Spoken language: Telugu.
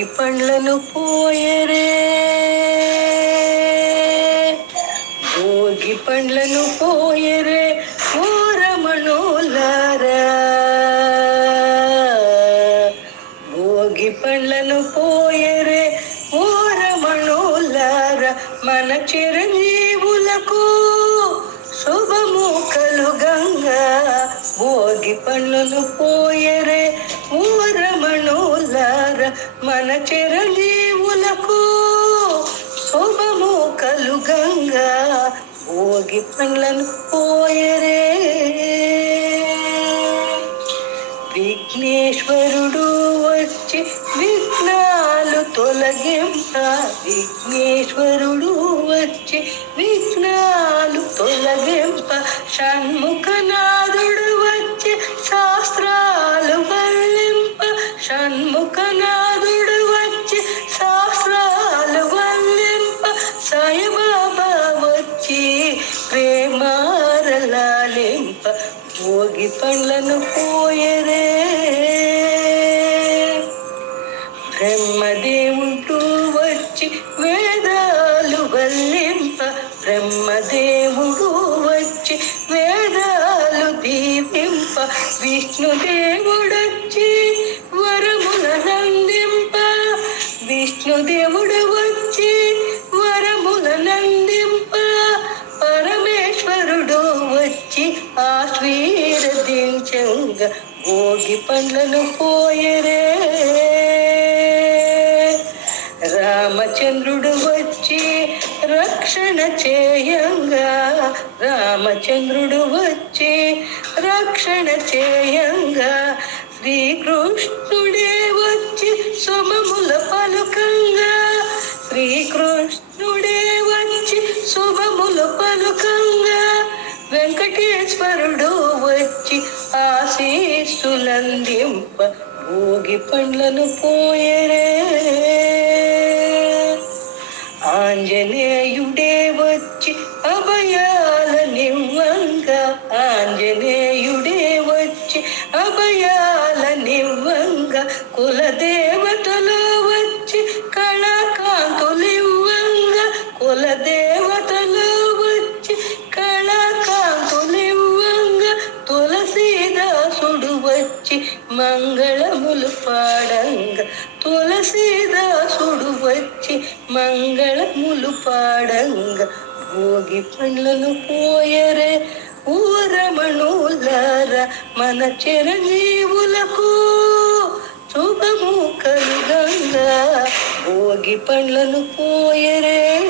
అరటి పండ్లను పోయరే. భోగి పండ్లను పోయరే ఓరమణోలారా భోగి పండ్లను పోయరే ఓరమణోలారా మన చిరంజీవులకు శుభము కలుగంగా. భోగి పండ్లను పోయరే మన చిరంజీవులకు శుభము కలుగంగా భోగి పండ్లను పోయరే. విఘ్నేశ్వరుడు వచ్చి విఘ్నాలు తొలగింప. విఘ్నేశ్వరుడు వచ్చి విఘ్నాలు తొలగింప. షణ్ముఖనాథుడు వచ్చి శాస్త్రాలు వల్లింప షణ్ముఖనా భోగి పండ్లను పోయరే. బ్రహ్మదేవుంటూ వచ్చి వేదాలు వల్లింప. బ్రహ్మదేవుడు వచ్చి వేదాలు దీపింప. విష్ణుదేవు ఆశీర్వదించంగ భోగి పండ్లను పోయరే రామచంద్రుడు వచ్చి రక్షణ చేయంగా. రామచంద్రుడు వచ్చి రక్షణ చేయంగా. శ్రీకృష్ణ ఈశ్వరుడు వచ్చి ఆశీస్సులందింప భోగి పండ్లను పోయరే. ఆంజనేయుడే వచ్చి అభయాల నివ్వంగా ఆంజనేయుడే వచ్చి అభయా వచ్చి మంగళములు పాడంగా. తులసీదాసుడు వచ్చి మంగళములు పాడంగా. భోగి పండ్లను పోయరే ఊరమణులార మన చిరంజీవులకు శుభము కలుగంగా. భోగి పండ్లను పోయరే